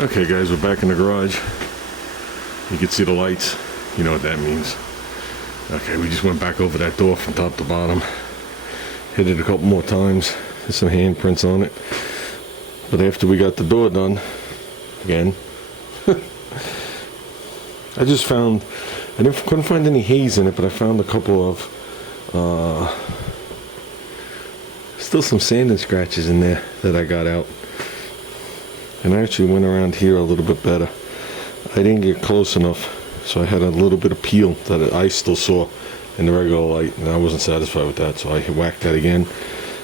Okay guys, we're back in the garage. You can see the lights. You know what that means. Okay, we just went back over that door from top to bottom. Hit it a couple more times. There's some handprints on it. But after we got the door done, again, I just found, couldn't find any haze in it, but I found a couple of, still some sand and scratches in there that I got out. And I actually went around here a little bit better. I didn't get close enough, so I had a little bit of peel that I still saw in the regular light, and I wasn't satisfied with that, so I whacked that again.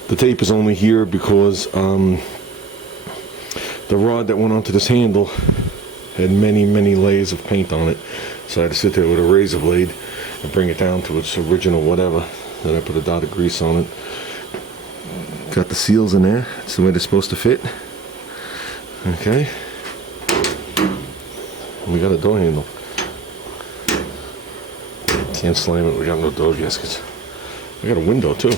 The tape is only here because the rod that went onto this handle had many layers of paint on it, so I had to sit there with a razor blade and bring it down to its original whatever. Then I put a dot of grease on it. Got the seals in there. It's the way they're supposed to fit. Okay, we got a door handle. Can't slam it, we got no door gaskets. We got a window too.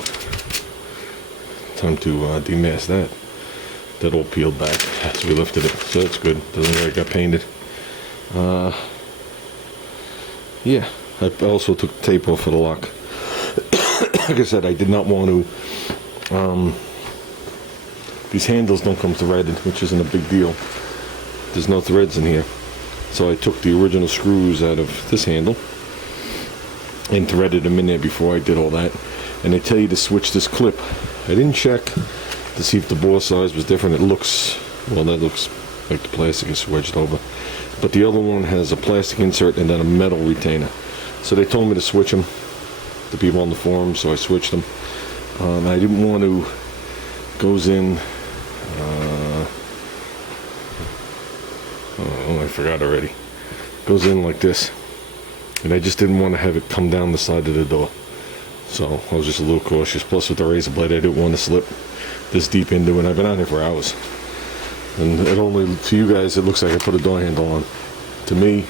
Time to demask that. That all peeled back, so we lifted it, so that's good. Doesn't look like it got painted. Yeah, I also took the tape off of the lock. Like I said, I did not want to, these handles don't come threaded, which isn't a big deal. There's no threads in here. So I took the original screws out of this handle and threaded them in there before I did all that. And they tell you to switch this clip. I didn't check to see if the bore size was different. It looks, well, that looks like the plastic is swedged over. But the other one has a plastic insert and then a metal retainer. So they told me to switch them, the people on the forum, so I switched them. I didn't want to, goes in, oh, I forgot already. Goes in like this, and I just didn't want to have it come down the side of the door, so I was just a little cautious. Plus with the razor blade, I didn't want to slip this deep into it. I've been on here for hours, and it only, to you guys, it looks like I put a door handle on. To me,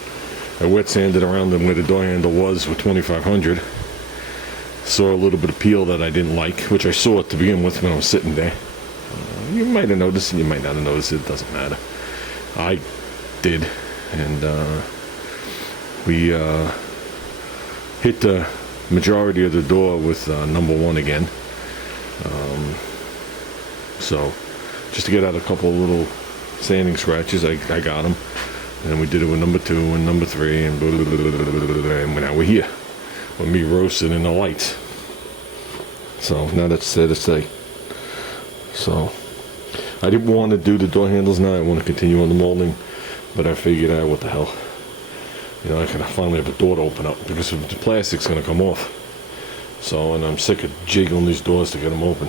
I wet sanded around them where the door handle was with 2500. Saw a little bit of peel that I didn't like, which I saw to begin with when I was sitting there. You might have noticed, and you might not have noticed. It doesn't matter. I did, and we hit the majority of the door with number 1 again. So just to get out a couple of little sanding scratches, I got them, and then we did it with number 2 and number 3, and blah, blah, blah, blah, blah, blah, and now we're here with me roasting in the lights. So now that's fair to say. So I didn't want to do the door handles now. I want to continue on the molding, but I figured out, what the hell, you know, I can finally have a door to open up, because the plastic's going to come off. So, and I'm sick of jiggling these doors to get them open.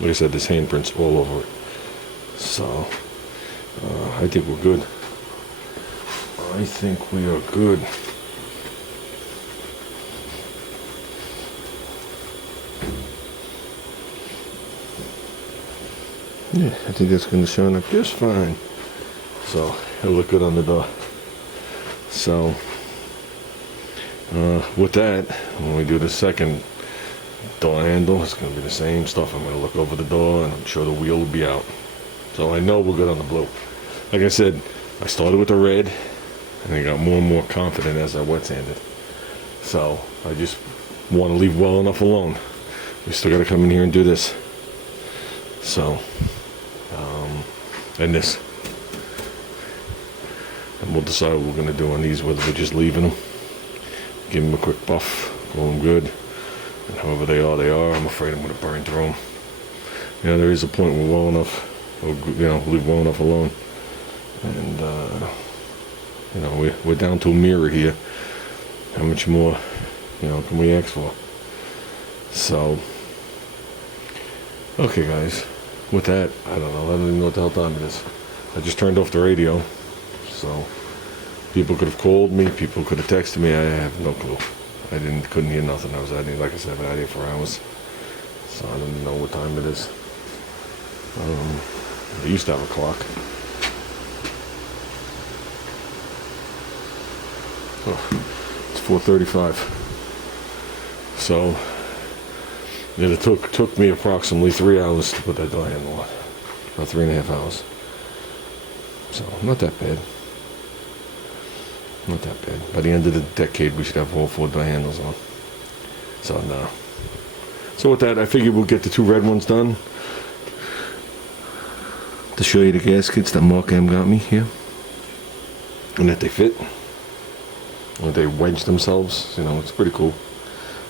Like I said, there's handprints all over it. So I think we're good. I think we are good. Yeah, I think that's going to shine up just fine. So it'll look good on the door. So with that, when we do the second door handle, it's going to be the same stuff. I'm going to look over the door, and I'm sure the wheel will be out. So I know we're good on the blue. Like I said, I started with the red, and I got more and more confident as I wet sanded. So I just want to leave well enough alone. We still got to come in here and do this. So, and this. And we'll decide what we're going to do on these, whether we're just leaving them, give them a quick buff, call them good, and however they are, they are. I'm afraid I'm going to burn through them. You know, there is a point where well enough, or, you know, leave well enough alone. And, you know, we're down to a mirror here. How much more, you know, can we ask for? So, okay guys, with that, I don't know, I don't even know what the hell time it is. I just turned off the radio, so people could have called me, people could have texted me, I have no clue. Couldn't hear nothing. I was out here, like I said, I've been out here for hours, so I don't even know what time it is. I used to have a clock. Oh, it's 4:35. So it took me approximately 3 hours to put that door handle on. About 3.5 hours. So, not that bad. Not that bad. By the end of the decade, we should have all 4 door handles on. So, no. So with that, I figured we'll get the 2 red ones done. To show you the gaskets that Mark M got me here. And that they fit. And they wedge themselves. You know, it's pretty cool.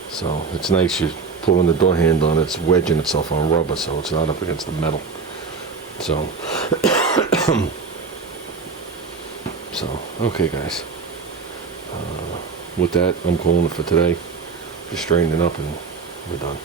So, it's nice. You're pulling the door handle and it's wedging itself on rubber, so it's not up against the metal. So, okay, guys. With that, I'm calling it for today. Just straightening up and we're done.